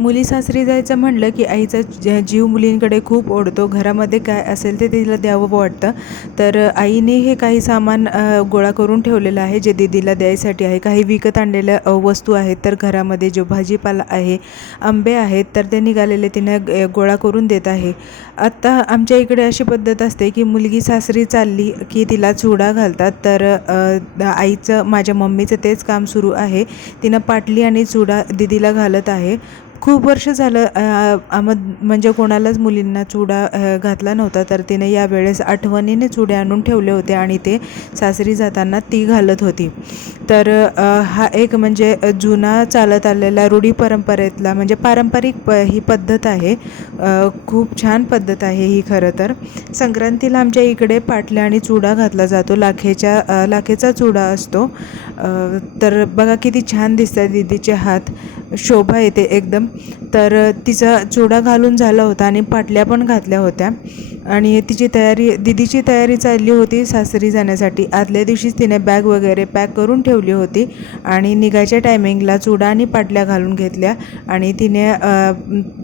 मुली सासरी जायचं म्हणलं की आईचा ज- जीव मुलींकडे खूप ओढतो घरामध्ये काय असेल ते तिला द्यावं वाटतं. तर आईने हे काही सामान गोळा करून ठेवलेलं आहे जे दीदीला द्यायसाठी आहे. काही विकत आणलेल्या वस्तू आहेत तर घरामध्ये जो भाजीपाला आहे आंबे आहेत तर ते निघालेले तिने ग- गोळा करून देत आहे. आत्ता आमच्या इकडे अशी पद्धत असते की मुलगी सासरी चालली की तिला चुडा घालतात तर आईचं माझ्या मम्मीचं तेच काम सुरू आहे. तिनं पाटली आणि चुडा दिदीला घालत आहे. खूप वर्ष झालं आम म्हणजे कोणालाच मुलींना चुडा घातला नव्हता तर तिने यावेळेस आठवणीने चुडे आणून ठेवले होते आणि ते सासरी जाताना ती घालत होती. तर हा एक म्हणजे जुना चालत आलेला रूढी परंपरेतला म्हणजे पारंपरिक प ही पद्धत आहे. खूप छान पद्धत आहे ही खरं तर. संक्रांतीला आमच्या इकडे पाटल्या आणि चुडा घातला जातो लाखेच्या लाखेचा चुडा असतो. तर बघा किती छान दिसतात दीदीचे हात. शोभा येते एकदम. तर तिचा चुडा घालून झाला होता आणि पाटल्या पण घातल्या होत्या. आणि तिची तयारी दिदीची तयारी चालली होती सासरी जाण्यासाठी. आदल्या दिवशीच तिने बॅग वगैरे पॅक करून ठेवली होती आणि निघायच्या टायमिंगला चुडा आणि पाटल्या घालून घेतल्या आणि तिने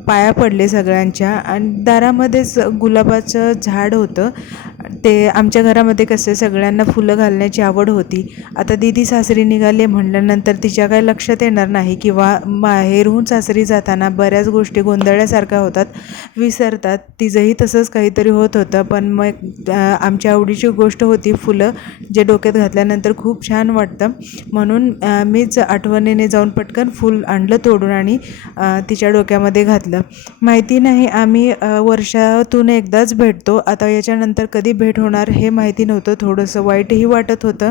पाया पडले सगळ्यांच्या. आणि दारामध्येच गुलाबाचं झाड होतं. ते आमच्या घरामध्ये कसं सगळ्यांना फुलं घालण्याची आवड होती. आता दीदी सासरी निघाले म्हणल्यानंतर तिच्या काही लक्षात येणार नाही किंवा माहेरहून सासरी जाताना बऱ्याच गोष्टी गोंधळल्यासारख्या होतात विसरतात. तिचंही तसंच काहीतरी होत होतं पण मग आमच्या आवडीची गोष्ट होती फुलं जे डोक्यात घातल्यानंतर खूप छान वाटतं. म्हणून मीच आठवणीने जाऊन पटकन फूल आणलं तोडून आणि तिच्या डोक्यामध्ये घातलं. माहिती नाही आम्ही वर्षातून एकदाच भेटतो. आता याच्यानंतर कधी भेट होणार हे माहिती नव्हतं. थोडंसं वाईटही वाटत होतं.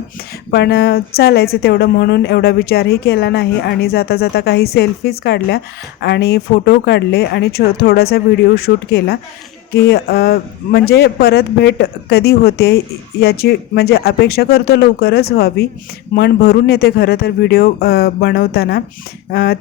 पण चालायचं तेवढं म्हणून एवढा विचारही केला नाही आणि जाता जाता काही सेल्फीज काढल्या आणि फोटो काढले आणि छो थोडासा व्हिडिओ शूट केला. की म्हणजे परत भेट कधी होते याची म्हणजे अपेक्षा करतो लवकरच व्हावी. मन भरून येते खरं तर व्हिडिओ बनवताना.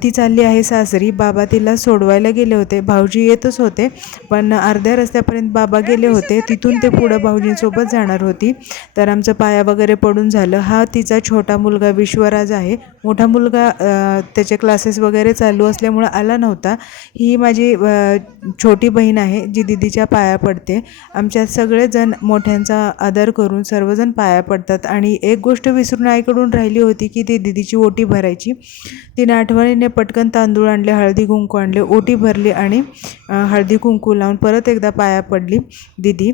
ती चालली आहे सासरी. बाबा तिला सोडवायला गेले होते. भाऊजी येतच होते पण अर्ध्या रस्त्यापर्यंत बाबा गेले होते. तिथून ते पुढं भाऊजींसोबत जाणार होती. तर आमचं पाया वगैरे पडून झालं. हा तिचा छोटा मुलगा विश्वराज आहे. मोठा मुलगा त्याचे क्लासेस वगैरे चालू असल्यामुळं आला नव्हता. ही माझी छोटी बहीण आहे जी दिदीच्या पाया पडते. आमच्यात सगळेजण मोठ्यांचा आदर करून सर्वजण पाया पडतात. आणि एक गोष्ट विसरून आईकडून राहिली होती की ती दिदीची ओटी भरायची. तिने आठवणीने पटकन तांदूळ आणले हळदी कुंकू आणले ओटी भरली आणि हळदी कुंकू लावून परत एकदा पाया पडली दिदी.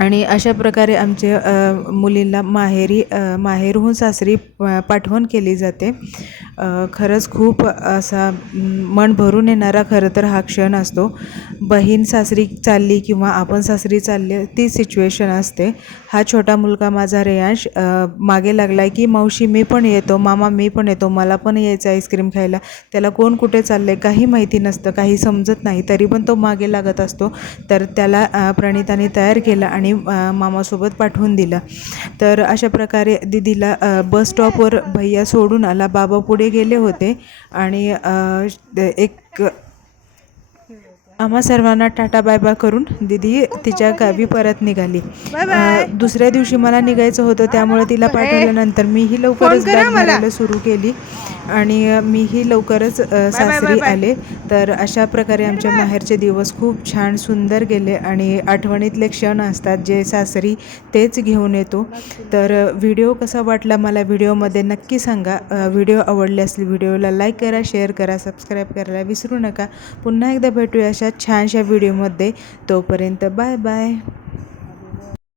आणि अशा प्रकारे आमचे मुलींना माहेरी माहेरहून सासरी पाठवण केली जाते. खरंच खूप असा मन भरून येणारा खरं तर हा क्षण असतो. बहीण सासरी चालली किंवा आपण सासरी चालले ती सिच्युएशन असते. हा छोटा मुलगा माझा रेयांश मागे लागला आहे की मावशी मी पण येतो. मामा मी पण येतो. मला पण यायचं आईस्क्रीम खायला. त्याला कोण कुठे चाललं आहे काही माहिती नसतं. काही समजत नाही. तरी पण तो मागे लागत असतो. तर त्याला प्रणिताने तयार केलं आणि आणि मामासोबत पाठवून दिलं. तर अशा प्रकारे दिदीला बस स्टॉपवर भैया सोडून आला. बाबा पुढे गेले होते आणि एक आम्हा सर्वांना टाटा बाय बाय करून दिदी तिच्या गावी परत निघाली. दुसऱ्या दिवशी मला निघायचं होतं त्यामुळे तिला पाठवल्यानंतर मीही लवकरच बॅग भरायला सुरू केली. आणि मीही लवकरच सासरी आले. तर अशा प्रकारे आमच्या माहेरचे दिवस खूप छान सुंदर गेले आणि आठवणीतले क्षण असतात जे सासरी तेच घेऊन येतो. तर व्हिडिओ कसा वाटला मला व्हिडिओमध्ये नक्की सांगा. व्हिडिओ आवडले असले व्हिडिओला लाईक करा शेअर करा सबस्क्राईब करायला विसरू नका. पुन्हा एकदा भेटूया अशा छानशा व्हिडिओमध्ये तोपर्यंत बाय बाय.